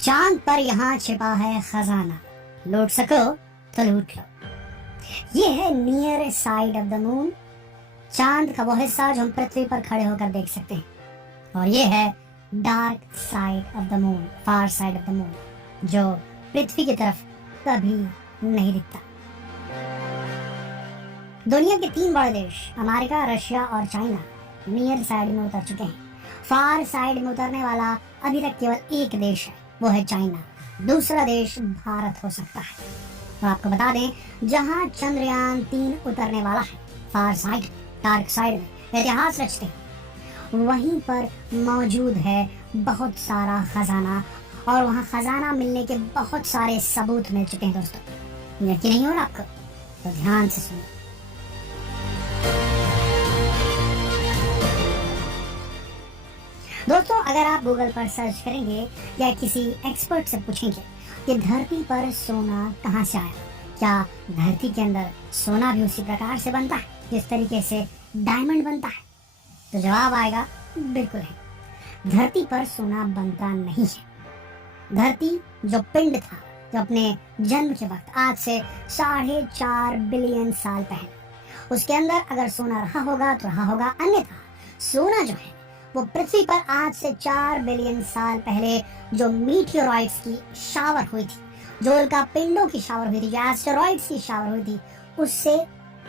चांद पर यहाँ छिपा है खजाना, लूट सको तो लूट लो। ये है near side of the moon, चांद का वो हिस्सा जो हम पृथ्वी पर खड़े होकर देख सकते हैं। और ये है dark side of the moon, far side of the moon, जो पृथ्वी की तरफ कभी नहीं दिखता। दुनिया के 3 बड़े देश अमेरिका, रशिया और चाइना नियर साइड में उतर चुके हैं। फार साइड में उतरने वाला अभी तक केवल एक देश है, वो है चाइना। दूसरा देश भारत हो सकता है। तो आपको बता दें, जहां चंद्रयान 3 उतरने वाला है फार साइड, डार्क साइड में इतिहास रचते हैं, वहीं पर मौजूद है बहुत सारा खजाना। और वहां खजाना मिलने के बहुत सारे सबूत मिल चुके हैं दोस्तों। यकीन नहीं हो रहा आपको? तो ध्यान से सुनिए। दोस्तों, अगर आप गूगल पर सर्च करेंगे या किसी एक्सपर्ट से पूछेंगे कि धरती पर सोना कहाँ से आया, क्या धरती के अंदर सोना भी उसी प्रकार से बनता है जिस तरीके से डायमंड बनता है, तो जवाब आएगा बिल्कुल है। धरती पर सोना बनता नहीं है। धरती जो पिंड था, जो अपने जन्म के वक्त आज से 4.5 बिलियन साल पहले, उसके अंदर अगर सोना रहा होगा तो रहा होगा, अन्यथा सोना जो है वो पृथ्वी पर आज से 4 बिलियन साल पहले जो मीटियोराइट्स की शावर हुई थी, जो उल्का पिंडों की शावर हुई थी, जो एस्टेरॉइड्स की शावर हुई थी, उससे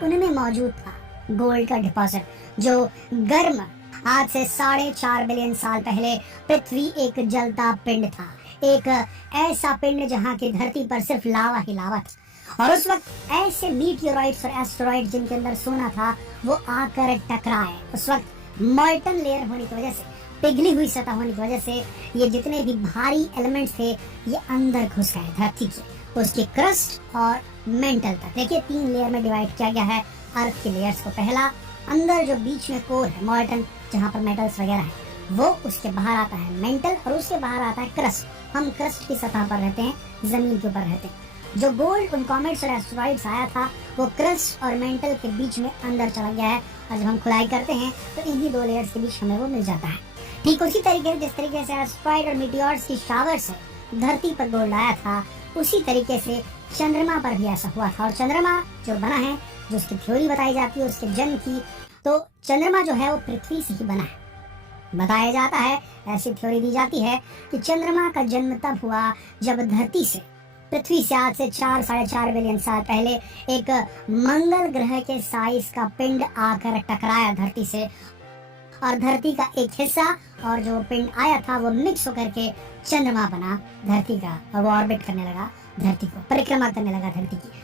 उनमें मौजूद था गोल्ड का डिपॉजिट, जो गर्म आज से 4.5 बिलियन साल पहले पृथ्वी एक जलता पिंड था, एक ऐसा पिंड जहाँ की धरती पर सिर्फ लावा ही लावा था। और उस वक्त ऐसे मीटियोराइट्स और एस्टेरॉइड जिनके अंदर सोना था वो आकर टकराए। उस वक्त मॉल्टन लेयर होने की वजह से, पिघली हुई सतह होने की वजह से, ये जितने भी भारी एलिमेंट्स थे ये अंदर घुस गए धरती के, उसके क्रस्ट और मेंटल तक। देखिए 3 लेयर में डिवाइड किया गया है अर्थ के लेयर्स को। पहला अंदर जो बीच में कोर है मॉल्टन, जहाँ पर मेटल्स वगैरह है, वो उसके बाहर आता है मेंटल, और उसके बाहर आता है क्रस्ट। हम क्रस्ट की सतह पर रहते हैं, जमीन के ऊपर रहते हैं। जो गोल्ड उन कॉमेट्स और एस्टेरॉइड्स आया था वो क्रस्ट और मेंटल के बीच में अंदर चला गया है, और जब हम खुदाई करते हैं तो इन्हीं 2 लेयर्स के बीच हमें वो मिल जाता है। ठीक उसी तरीके से जिस तरीके से एस्टेरॉइड और मीटियोर्स की शावर से धरती पर गोल्ड आया था, उसी तरीके से चंद्रमा पर भी ऐसा हुआ था। और चंद्रमा जो बना है, जो उसकी थ्योरी बताई जाती है उसके जन्म की, तो चंद्रमा जो है वो पृथ्वी से ही बना है। बताया जाता है, ऐसी थ्योरी दी जाती है कि चंद्रमा का जन्म तब हुआ जब धरती से, पृथ्वी से आज से 4-4.5 बिलियन साल पहले एक मंगल ग्रह के साइज का पिंड आकर टकराया धरती से, और धरती का एक हिस्सा और जो पिंड आया था वो मिक्स होकर के चंद्रमा बना धरती का, और वो ऑर्बिट करने लगा धरती को, परिक्रमा करने लगा धरती की।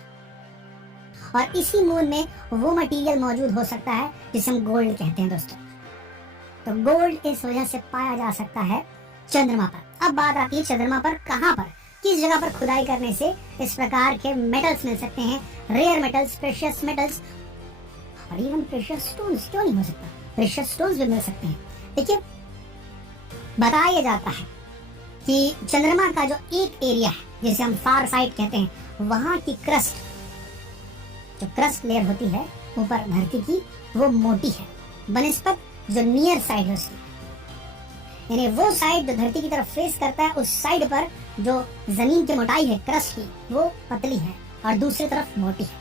और इसी मून में वो मटेरियल मौजूद हो सकता है जिसे हम गोल्ड कहते हैं दोस्तों। तो गोल्ड इस वजह से पाया जा सकता है चंद्रमा पर। अब बात आती है चंद्रमा पर कहां पर, किस जगह पर खुदाई करने से इस प्रकार के मेटल्स मिल सकते हैं, रेयर मेटल्स, प्रेशियस मेटल्स, और इवन प्रेशियस स्टोन्स। क्यों नहीं हो सकता, प्रेशियस स्टोन्स भी मिल सकते हैं। देखिए बताया जाता है कि चंद्रमा का जो एक एरिया है जिसे हम फार साइड कहते हैं, वहां की क्रस्ट, जो क्रस्ट लेयर होती है ऊपर धरती की, वो मोटी है बनिस्पत जो नियर साइड है उसकी, यानी वो साइड जो धरती की तरफ फेस करता है, उस साइड पर जो जमीन की मोटाई है क्रस्ट की वो पतली है और दूसरी तरफ मोटी है।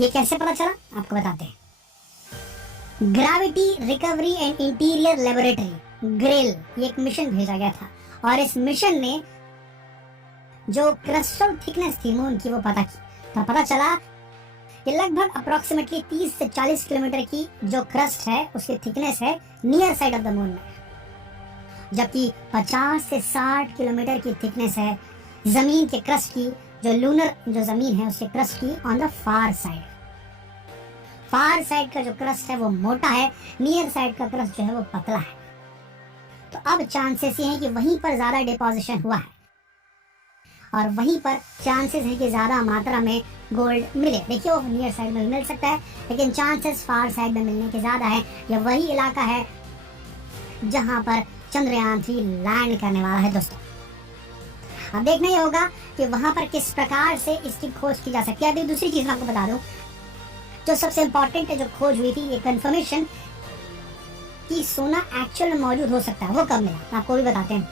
ये कैसे पता चला आपको बताते हैं। Gravity recovery and interior laboratory, GRAIL, ये एक मिशन भेजा गया था, और इस मिशन ने जो क्रिस्टल थिकनेस थी मून की वो पता की। तो पता चला कि लगभग अप्रोक्सीमेटली 30 से 40 किलोमीटर की जो क्रस्ट है उसकी थिकनेस है near side of the moon में, जबकि 50 से 60 किलोमीटर की थिकनेस है जमीन के क्रस्ट की, जो लूनर जो जमीन है उसके क्रस्ट की on the far side. Far side का जो क्रस्ट है वो मोटा है, नियर साइड का क्रस्ट जो है वो पतला है। तो अब चांसेस ये हैं कि वहीं पर ज्यादा डिपोजिशन हुआ है, और वहीं पर चांसेस है कि ज्यादा मात्रा में गोल्ड मिले। देखिए वो नियर साइड में भी मिल सकता है, लेकिन चांसेस फार साइड में मिलने के ज्यादा है। यह वही इलाका है जहां पर चंद्रयान 3 लैंड करने वाला है दोस्तों। अब देखना ही होगा कि वहां पर किस प्रकार से इसकी खोज की जा सकती है। अभी दूसरी चीज मैं आपको बता दूं, जो सबसे इंपॉर्टेंट है, जो खोज हुई थी, ये कंफर्मेशन कि सोना एक्चुअल में मौजूद हो सकता है, वो कब मिला आपको भी बताते हैं।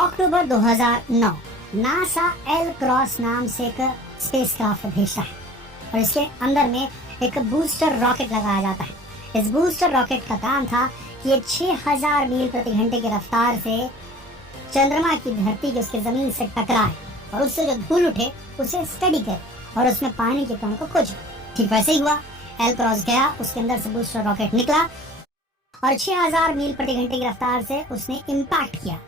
अक्टूबर 2009 नासा एल क्रॉस नाम से एक स्पेसक्राफ्ट भेजता है और इसके अंदर में एक बूस्टर रॉकेट लगाया जाता है। इस बूस्टर रॉकेट का काम था कि ये 6000 मील प्रति घंटे की रफ्तार से चंद्रमा की धरती के उसके जमीन से टकराए और उससे जो धूल उठे उसे स्टडी करे और उसमें पानी के कण को खोजे। ठीक वैसे ही हुआ। एल क्रॉस गया, उसके अंदर से बूस्टर रॉकेट निकला और 6000 मील प्रति घंटे की रफ्तार से उसने इम्पैक्ट किया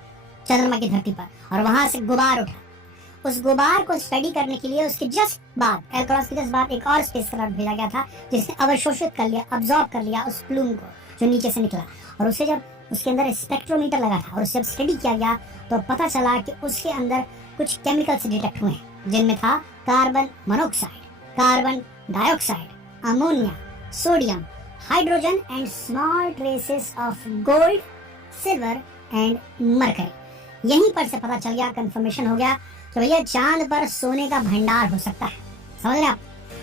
चंद्रमा की धरती पर और वहां से गुबार उठा। उस गुबार को स्टडी करने के लिए उसके जस्ट बाद, एल क्रॉस के जस्ट बाद एक और स्पेसक्राफ्ट भेजा गया था जिसने अवशोषित कर लिया, अब्सॉर्ब कर लिया उस प्लूम को जो नीचे से निकला और उसे जब उसके अंदर स्पेक्ट्रोमीटर लगा था और उसे जब स्टडी किया गया तो पता चला कि उसके अंदर कुछ केमिकल्स डिटेक्ट हुए हैं जिनमें था carbon monoxide, carbon dioxide, ammonia, sodium, hydrogen and small traces of gold, silver and mercury. यहीं पर से पता चल गया, कंफर्मेशन हो गया कि भैया चांद पर सोने का भंडार हो सकता है। समझ रहे आप?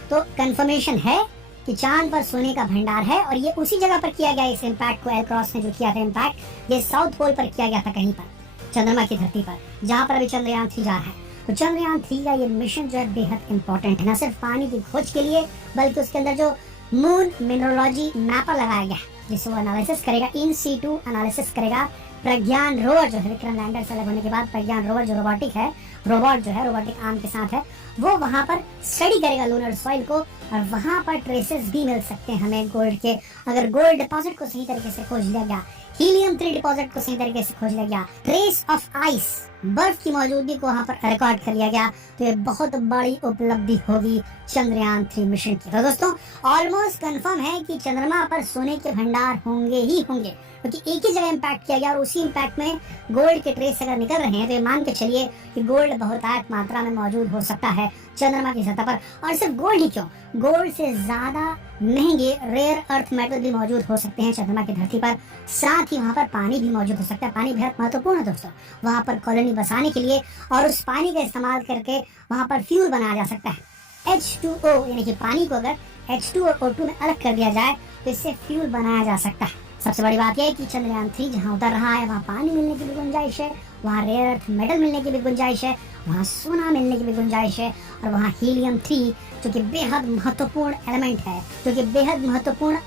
तो कंफर्मेशन है कि चांद पर सोने का भंडार है और ये उसी जगह पर किया गया। इस इम्पैक्ट को एल क्रॉस ने जो किया था इम्पैक्ट, ये साउथ पोल पर किया गया था, कहीं पर चंद्रमा की धरती पर, जहां पर अभी चंद्रयान 3 जा रहा है। तो चंद्रयान 3 का ये मिशन जो है बेहद इंपॉर्टेंट है, न सिर्फ पानी की खोज के लिए बल्कि उसके अंदर जो मून मिनरोलॉजी मैपर लगाया गया जिसे वो एनालिसिस करेगा, इन सीटू एनालिसिस करेगा। प्रज्ञान रोवर जो है विक्रम लैंडर से अलग होने के बाद प्रज्ञान रोवर जो रोबोटिक है, रोबोट जो है रोबोटिक आर्म के साथ है, वो वहां पर स्टडी करेगा लूनर सॉइल को और वहां पर ट्रेसेस भी मिल सकते हैं हमें गोल्ड के। अगर गोल्ड डिपॉजिट को सही तरीके से खोज लिया गया, हीलियम 3 डिपॉजिट को सही तरीके से खोज लिया गया, ट्रेस ऑफ आइस, बर्फ की मौजूदगी को वहां पर रिकॉर्ड कर लिया गया, तो ये बहुत बड़ी उपलब्धि होगी चंद्रयान 3 मिशन की। तो दोस्तों ऑलमोस्ट कंफर्म है कि चंद्रमा पर सोने के भंडार होंगे ही होंगे, क्योंकि एक ही जगह इम्पैक्ट किया गया और उसी इम्पैक्ट में गोल्ड के ट्रेस अगर निकल रहे हैं तो ये मान के चलिए कि गोल्ड बहुतायत मात्रा में मौजूद हो सकता है चंद्रमा की सतह पर। और सिर्फ गोल्ड ही क्यों, गोल्ड से ज्यादा महंगे रेयर अर्थ मेटल भी मौजूद हो सकते हैं चंद्रमा की धरती पर। साथ ही वहाँ पर पानी भी मौजूद हो सकता है। पानी बेहद महत्वपूर्ण है दोस्तों वहाँ पर कॉलोनी बसाने के लिए, और उस पानी का इस्तेमाल करके वहाँ पर फ्यूल बनाया जा सकता है। H2O यानी कि पानी को अगर H2 और O2 में अलग कर दिया जाए तो इससे फ्यूल बनाया जा सकता है। सबसे बड़ी बात यह है कि चंद्रयान 3 जहाँ उतर रहा है वहाँ पानी मिलने की भी गुंजाइश है, वहाँ रेयर अर्थ मेटल मिलने की भी गुंजाइश है, वहाँ सोना मिलने की भी गुंजाइश है, और वहाँ हीलियम 3 जो कि बेहद महत्वपूर्ण एलिमेंट है, जो कि बेहद महत्वपूर्ण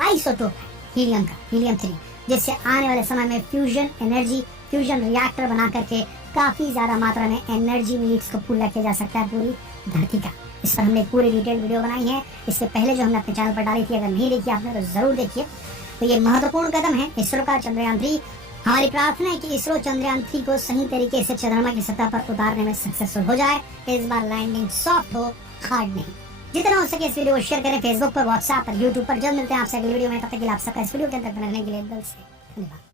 आइसोटोप है हीलियम का, हीलियम 3, जिससे आने वाले समय में फ्यूजन एनर्जी, फ्यूजन रिएक्टर बना करके काफी ज्यादा मात्रा में एनर्जी नीड्स को पूरा किया जा सकता है पूरी धरती का। इस पर हमने पूरी डिटेल वीडियो बनाई है, इससे पहले जो हमने अपने चैनल पर डाली थी, अगर नहीं देखी आपने तो जरूर देखिए। तो ये महत्वपूर्ण कदम है इसरो का चंद्रयान 3। हमारी प्रार्थना है कि इसरो चंद्रयान 3 को सही तरीके से चंद्रमा की सतह पर उतारने में सक्सेसफुल हो जाए। इस बार लैंडिंग सॉफ्ट हो, हार्ड नहीं। जितना हो सके इस वीडियो को शेयर करें फेसबुक पर, व्हाट्सएप पर, यूट्यूब पर। जल्द मिलते हैं आपसे अगली वीडियो में, तब तक के लिए आप सबका इस वीडियो के अंदर बनने के लिए दिल से धन्यवाद।